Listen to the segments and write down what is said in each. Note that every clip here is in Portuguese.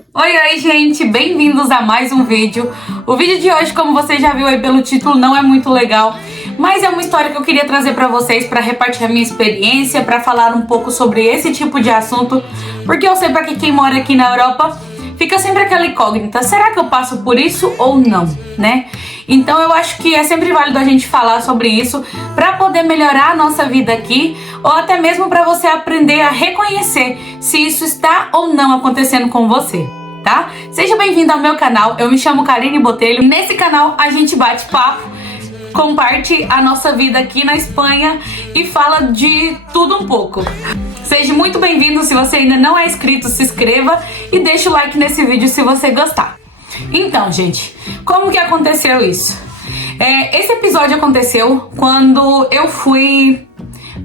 Oi, gente, bem-vindos a mais um vídeo. O vídeo de hoje, como você já viu aí pelo título, não é muito legal, mas é uma história que eu queria trazer pra vocês, pra repartir a minha experiência, pra falar um pouco sobre esse tipo de assunto, porque eu sei pra que quem mora aqui na Europa fica sempre aquela incógnita, será que eu passo por isso ou não, né? Então eu acho que é sempre válido a gente falar sobre isso pra poder melhorar a nossa vida aqui, ou até mesmo pra você aprender a reconhecer se isso está ou não acontecendo com você. Tá? Seja bem-vindo ao meu canal, eu me chamo Karine Botelho. Nesse canal a gente bate papo, comparte a nossa vida aqui na Espanha e fala de tudo um pouco. Seja muito bem-vindo, se você ainda não é inscrito, se inscreva e deixa o like nesse vídeo se você gostar. Então, gente, como que aconteceu isso? Esse episódio aconteceu quando eu fui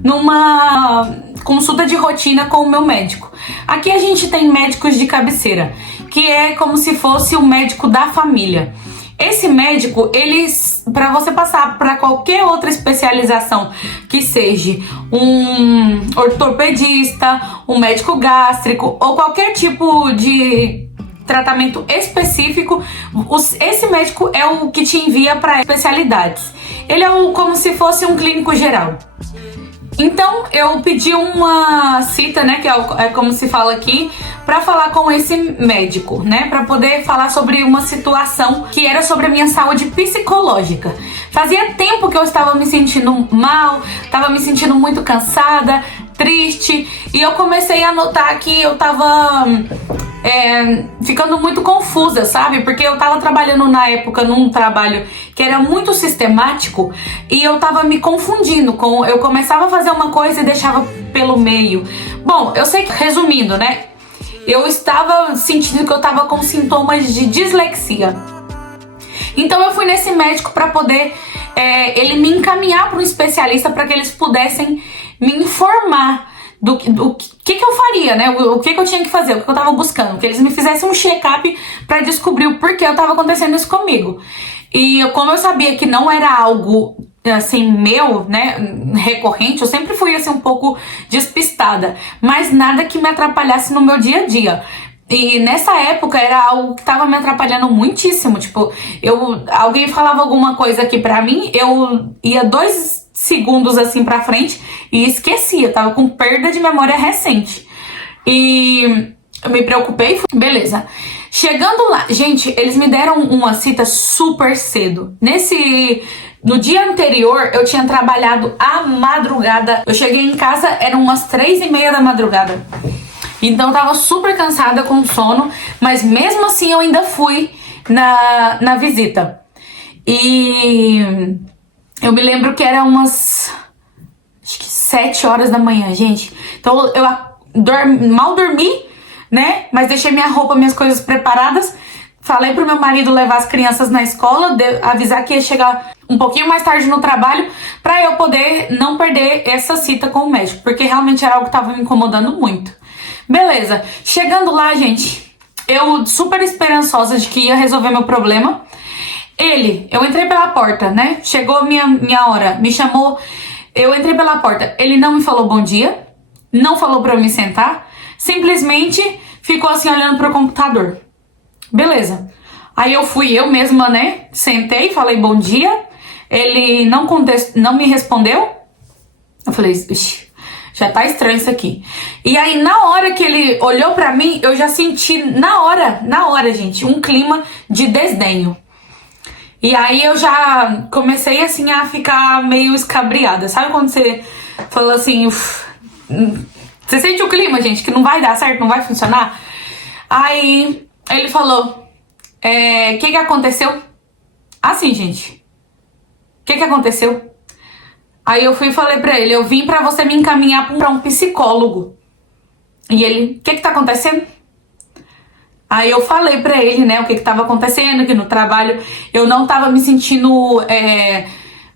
numa consulta de rotina com o meu médico. Aqui a gente tem médicos de cabeceira, que é como se fosse o médico da família. Esse médico, ele, para você passar para qualquer outra especialização, que seja um ortopedista, um médico gástrico ou qualquer tipo de tratamento específico, esse médico é o que te envia para especialidades. Ele é como se fosse um clínico geral. Então eu pedi uma cita, né, que é como se fala aqui, para falar com esse médico, né, para poder falar sobre uma situação que era sobre a minha saúde psicológica. Fazia tempo que eu estava me sentindo mal, estava me sentindo muito cansada, triste, e eu comecei a notar que eu estava ficando muito confusa, sabe? Porque eu tava trabalhando na época num trabalho que era muito sistemático e eu tava me confundindo eu começava a fazer uma coisa e deixava pelo meio. Bom, eu sei que, resumindo, né? Eu estava sentindo que eu tava com sintomas de dislexia. Então eu fui nesse médico para poder ele me encaminhar para um especialista para que eles pudessem me informar do que eu faria, né? O que eu tinha que fazer, o que eu tava buscando, que eles me fizessem um check-up para descobrir o porquê eu tava acontecendo isso comigo. E como eu sabia que não era algo assim meu, né, recorrente, eu sempre fui assim um pouco despistada, mas nada que me atrapalhasse no meu dia a dia. E nessa época era algo que tava me atrapalhando muitíssimo, tipo, alguém falava alguma coisa aqui pra mim, eu ia 2 segundos assim pra frente e esquecia, tava com perda de memória recente. E eu me preocupei, beleza. Chegando lá, gente, eles me deram uma cita super cedo. No dia anterior, eu tinha trabalhado à madrugada. Eu cheguei em casa, eram umas 3:30 da madrugada. Então eu tava super cansada, com sono, mas mesmo assim eu ainda fui na visita. E eu me lembro que era umas, acho que 7 horas da manhã, gente. Então eu mal dormi, né? Mas deixei minha roupa, minhas coisas preparadas. Falei pro meu marido levar as crianças na escola, avisar que ia chegar um pouquinho mais tarde no trabalho, pra eu poder não perder essa cita com o médico, porque realmente era algo que tava me incomodando muito. Beleza, chegando lá, gente, eu super esperançosa de que ia resolver meu problema. Eu entrei pela porta, né? Chegou minha hora, me chamou, eu entrei pela porta. Ele não me falou bom dia, não falou pra eu me sentar, simplesmente ficou assim olhando pro computador. Beleza. Aí eu mesma, né? Sentei, falei bom dia. Ele não me respondeu. Eu falei, ixi, já tá estranho isso aqui. E aí, na hora que ele olhou pra mim, eu já senti, na hora, gente, um clima de desdenho. E aí eu já comecei, assim, a ficar meio escabriada. Sabe quando você fala assim, você sente o clima, gente, que não vai dar certo, não vai funcionar? Aí ele falou, que aconteceu? Assim, gente, o que aconteceu? Aí eu fui e falei pra ele, eu vim pra você me encaminhar pra um psicólogo. E ele, o que tá acontecendo? Aí eu falei pra ele, né, o que tava acontecendo, que no trabalho eu não tava me sentindo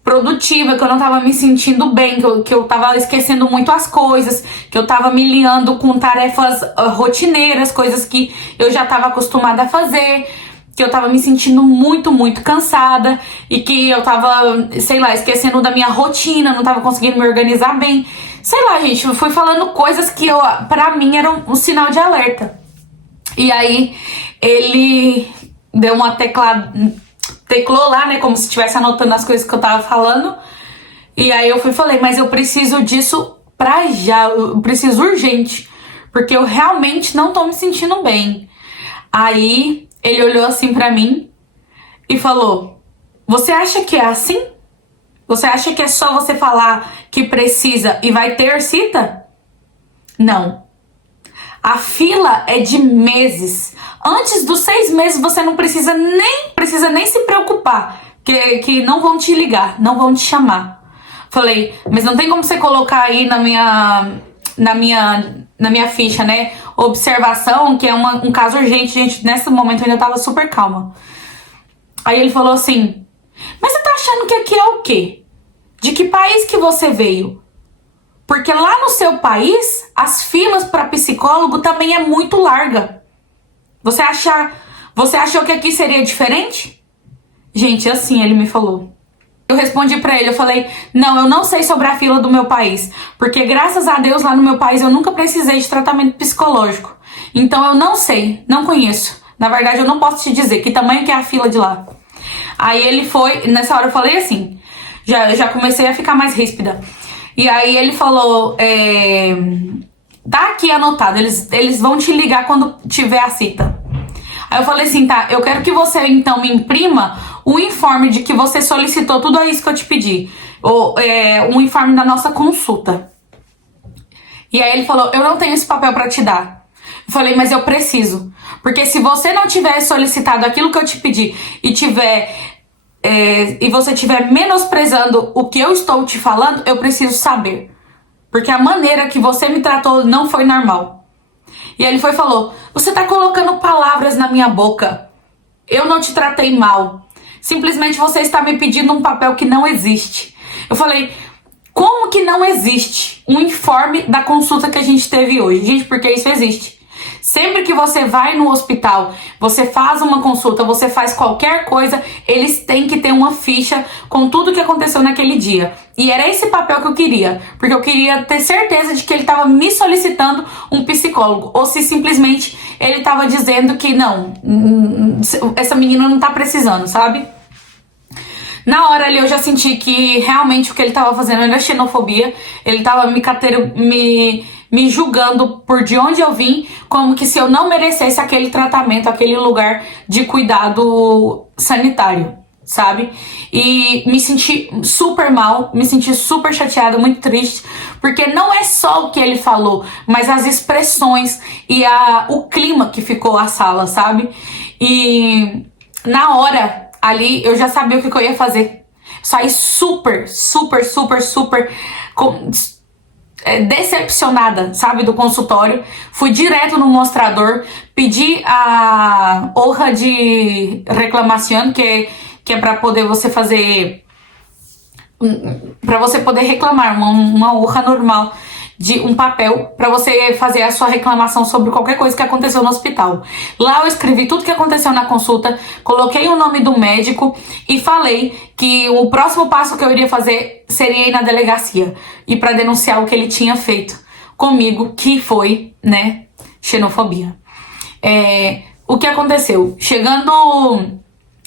produtiva, que eu não tava me sentindo bem, que eu tava esquecendo muito as coisas, que eu tava me liando com tarefas rotineiras, coisas que eu já tava acostumada a fazer, que eu tava me sentindo muito, muito cansada e que eu tava, sei lá, esquecendo da minha rotina, não tava conseguindo me organizar bem. Sei lá, gente, eu fui falando coisas que pra mim eram um sinal de alerta. E aí ele deu uma teclou lá, né, como se estivesse anotando as coisas que eu tava falando. E aí eu falei, mas eu preciso disso pra já, eu preciso urgente, porque eu realmente não tô me sentindo bem. Aí ele olhou assim pra mim e falou: você acha que é assim? Você acha que é só você falar que precisa e vai ter cita? Não. A fila é de meses. Antes dos 6 meses você não precisa nem se preocupar, que não vão te ligar, não vão te chamar. Falei, mas não tem como você colocar aí na minha ficha, né? Observação, que é um caso urgente, gente. Nesse momento eu ainda tava super calma. Aí ele falou assim: mas você tá achando que aqui é o quê? De que país que você veio? Porque lá no seu país, as filas para psicólogo também é muito larga. Você achou que aqui seria diferente? Gente, assim ele me falou. Eu respondi pra ele, eu falei: não, eu não sei sobre a fila do meu país, porque graças a Deus lá no meu país eu nunca precisei de tratamento psicológico. Então eu não sei, não conheço. Na verdade eu não posso te dizer que tamanho que é a fila de lá. Aí ele foi, nessa hora eu falei assim, já comecei a ficar mais ríspida. E aí ele falou: tá aqui anotado, eles vão te ligar quando tiver a cita. Aí eu falei assim: tá, eu quero que você então me imprima o informe de que você solicitou tudo isso que eu te pedi. Um informe da nossa consulta. E aí ele falou: eu não tenho esse papel pra te dar. Eu falei: mas eu preciso. Porque se você não tiver solicitado aquilo que eu te pedi e você estiver menosprezando o que eu estou te falando, eu preciso saber. Porque a maneira que você me tratou não foi normal. E aí ele foi e falou: você tá colocando palavras na minha boca. Eu não te tratei mal. Simplesmente você está me pedindo um papel que não existe. Eu falei: como que não existe um informe da consulta que a gente teve hoje? Gente, porque isso existe. Sempre que você vai no hospital, você faz uma consulta, você faz qualquer coisa, eles têm que ter uma ficha com tudo que aconteceu naquele dia. E era esse papel que eu queria, porque eu queria ter certeza de que ele estava me solicitando um psicólogo, ou se simplesmente ele estava dizendo que não, essa menina não tá precisando, sabe? Na hora ali eu já senti que realmente o que ele tava fazendo era xenofobia. Ele tava me julgando por de onde eu vim, como que se eu não merecesse aquele tratamento, aquele lugar de cuidado sanitário, sabe? E me senti super mal, me senti super chateada, muito triste, porque não é só o que ele falou, mas as expressões e o clima que ficou a sala, sabe? E na hora ali eu já sabia o que eu ia fazer. Saí super decepcionada, sabe, do consultório. Fui direto no mostrador, pedi a hoja de reclamação, que é para poder você fazer, para você poder reclamar, uma hoja normal, de um papel para você fazer a sua reclamação sobre qualquer coisa que aconteceu no hospital. Lá eu escrevi tudo que aconteceu na consulta, coloquei o nome do médico e falei que o próximo passo que eu iria fazer seria ir na delegacia e para denunciar o que ele tinha feito comigo, que foi, né, xenofobia. O que aconteceu? Chegando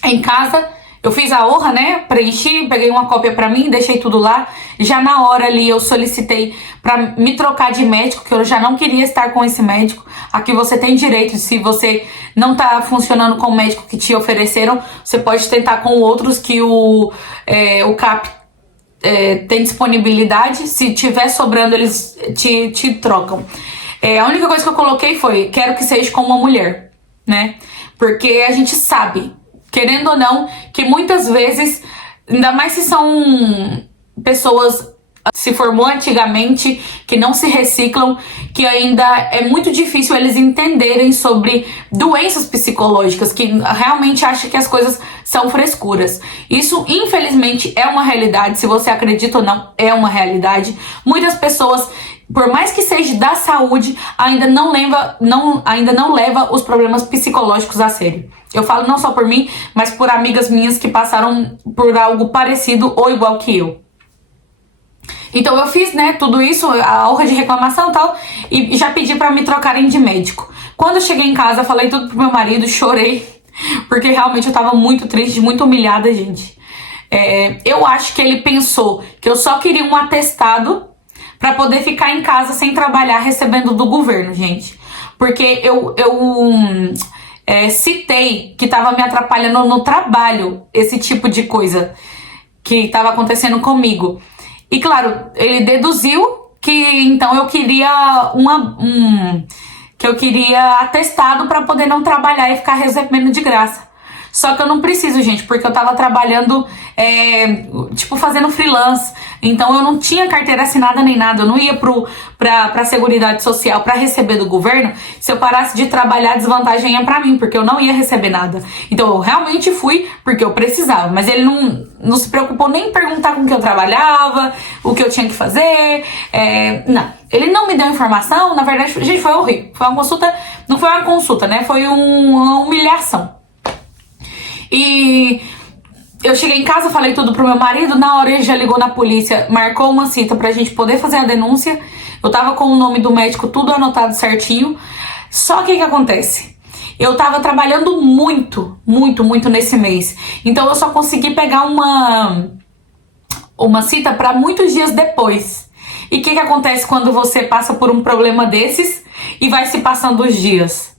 em casa, eu fiz a hoja, né, preenchi, peguei uma cópia pra mim, deixei tudo lá. Já na hora ali eu solicitei pra me trocar de médico, que eu já não queria estar com esse médico. Aqui você tem direito, se você não tá funcionando com o médico que te ofereceram, você pode tentar com outros que o CAP tem disponibilidade. Se tiver sobrando, eles te trocam. A única coisa que eu coloquei foi: quero que seja com uma mulher, né? Porque a gente sabe, querendo ou não, que muitas vezes, ainda mais se são pessoas se formou antigamente, que não se reciclam, que ainda é muito difícil eles entenderem sobre doenças psicológicas, que realmente acham que as coisas são frescuras. Isso, infelizmente, é uma realidade. Se você acredita ou não, é uma realidade. Muitas pessoas, por mais que seja da saúde, ainda não leva os problemas psicológicos a sério. Eu falo não só por mim, mas por amigas minhas que passaram por algo parecido ou igual que eu. Então eu fiz, né, tudo isso, a honra de reclamação e tal, e já pedi pra me trocarem de médico. Quando eu cheguei em casa, falei tudo pro meu marido, chorei, porque realmente eu tava muito triste, muito humilhada, gente. Eu acho que ele pensou que eu só queria um atestado pra poder ficar em casa sem trabalhar, recebendo do governo, gente. Porque eu citei que tava me atrapalhando no trabalho, esse tipo de coisa que tava acontecendo comigo. E claro, ele deduziu que então eu queria que eu queria atestado para poder não trabalhar e ficar recebendo de graça. Só que eu não preciso, gente, porque eu tava trabalhando, tipo, fazendo freelance. Então eu não tinha carteira assinada nem nada. Eu não ia pra Seguridade Social pra receber do governo. Se eu parasse de trabalhar, a desvantagem é pra mim, porque eu não ia receber nada. Então eu realmente fui porque eu precisava. Mas ele não se preocupou nem em perguntar com que eu trabalhava, o que eu tinha que fazer. Não. Ele não me deu informação. Na verdade, gente, foi horrível. Foi uma consulta. Não foi uma consulta, né? Foi uma humilhação. E eu cheguei em casa, falei tudo pro meu marido. Na hora ele já ligou na polícia, marcou uma cita pra gente poder fazer a denúncia. Eu tava com o nome do médico tudo anotado certinho. Só que o que acontece? Eu tava trabalhando muito nesse mês. Então eu só consegui pegar uma cita pra muitos dias depois. E o que acontece quando você passa por um problema desses e vai se passando os dias?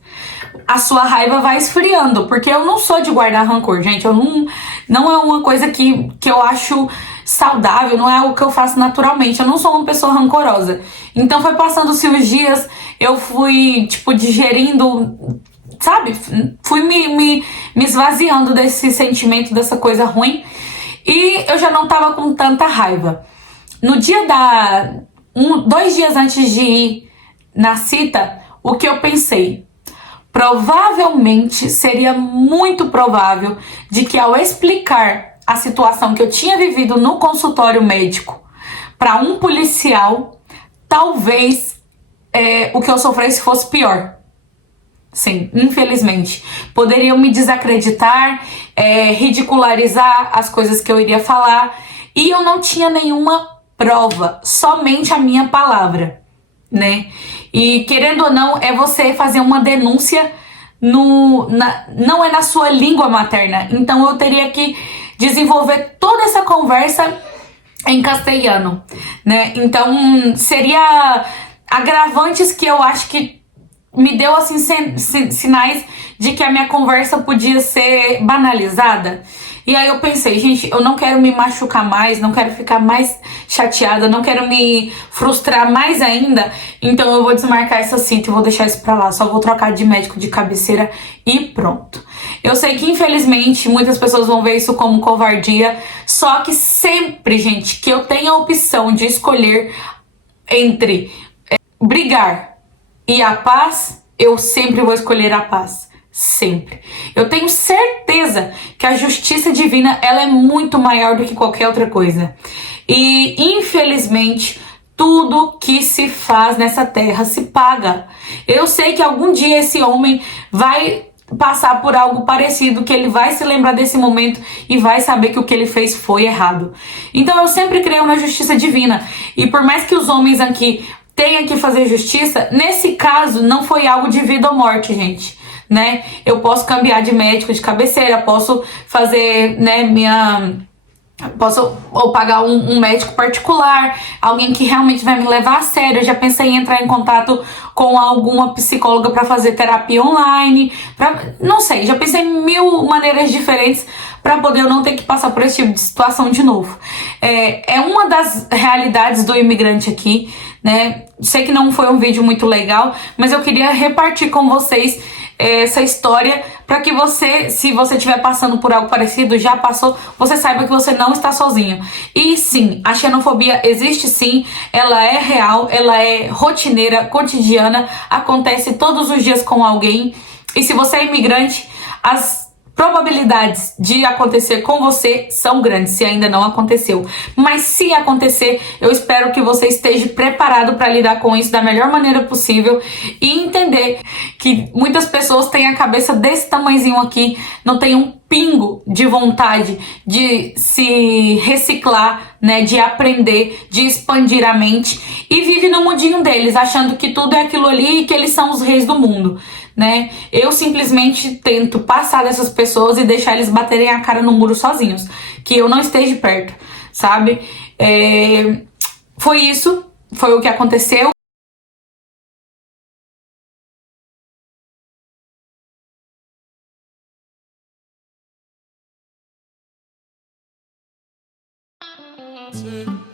A sua raiva vai esfriando, porque eu não sou de guardar rancor, gente. Eu não é uma coisa que eu acho saudável, não é algo que eu faço naturalmente. Eu não sou uma pessoa rancorosa. Então foi passando-se os dias, eu fui, tipo, digerindo, sabe? Fui me esvaziando desse sentimento, dessa coisa ruim. E eu já não tava com tanta raiva. No dia 2 dias antes de ir na cita, o que eu pensei? Provavelmente, seria muito provável de que ao explicar a situação que eu tinha vivido no consultório médico para um policial, talvez o que eu sofresse fosse pior. Sim, infelizmente. Poderiam me desacreditar, ridicularizar as coisas que eu iria falar, e eu não tinha nenhuma prova, somente a minha palavra, né? E querendo ou não, é você fazer uma denúncia não é na sua língua materna. Então eu teria que desenvolver toda essa conversa em castelhano, né? Então seria agravantes que eu acho que me deu assim sinais de que a minha conversa podia ser banalizada. E aí eu pensei, gente, eu não quero me machucar mais, não quero ficar mais chateada, não quero me frustrar mais ainda. Então eu vou desmarcar essa cita e vou deixar isso pra lá. Só vou trocar de médico de cabeceira e pronto. Eu sei que infelizmente muitas pessoas vão ver isso como covardia. Só que sempre, gente, que eu tenho a opção de escolher entre brigar e a paz, eu sempre vou escolher a paz. Sempre. Eu tenho certeza que a justiça divina, ela é muito maior do que qualquer outra coisa. E infelizmente tudo que se faz nessa terra se paga. Eu sei que algum dia esse homem vai passar por algo parecido, que ele vai se lembrar desse momento e vai saber que o que ele fez foi errado. Então eu sempre creio na justiça divina. E por mais que os homens aqui tenham que fazer justiça, nesse caso não foi algo de vida ou morte, gente. Né? Eu posso cambiar de médico de cabeceira, posso fazer, né, posso ou pagar um médico particular, alguém que realmente vai me levar a sério. Eu já pensei em entrar em contato com alguma psicóloga para fazer terapia online, não sei, já pensei em 1000 maneiras diferentes para poder eu não ter que passar por esse tipo de situação de novo. É uma das realidades do imigrante aqui, né? Sei que não foi um vídeo muito legal, mas eu queria repartir com vocês essa história para que você, se você estiver passando por algo parecido, já passou, você saiba que você não está sozinho. E sim, a xenofobia existe sim, ela é real, ela é rotineira, cotidiana, acontece todos os dias com alguém. E se você é imigrante, as probabilidades de acontecer com você são grandes, se ainda não aconteceu. Mas se acontecer, eu espero que você esteja preparado para lidar com isso da melhor maneira possível e entender que muitas pessoas têm a cabeça desse tamanhozinho aqui, não tem um pingo de vontade de se reciclar, né, de aprender, de expandir a mente e vive no mundinho deles, achando que tudo é aquilo ali e que eles são os reis do mundo, né? Eu simplesmente tento passar dessas pessoas e deixar eles baterem a cara no muro sozinhos, que eu não esteja perto, sabe? Foi isso, foi o que aconteceu. to